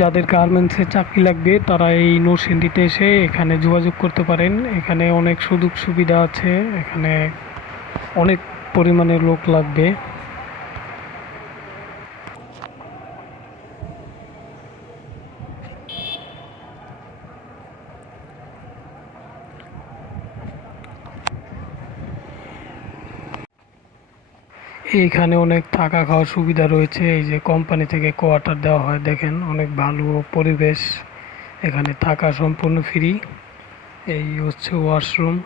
যাদের গার্মেন্টসে চাকরি লাগবে তারা এই নরসিংদীতে এসে এখানে যোগাযোগ করতে পারেন। এখানে অনেক সুযোগ সুবিধা আছে, এখানে অনেক পরিমাণে লোক লাগবে। এইখানে অনেক থাকা খাওয়ার সুবিধা রয়েছে, এই যে কোম্পানি থেকে কোয়ার্টার দেওয়া হয়, দেখেন অনেক ভালো পরিবেশ, এখানে থাকা সম্পূর্ণ ফ্রি। এই হচ্ছে ওয়াশরুম।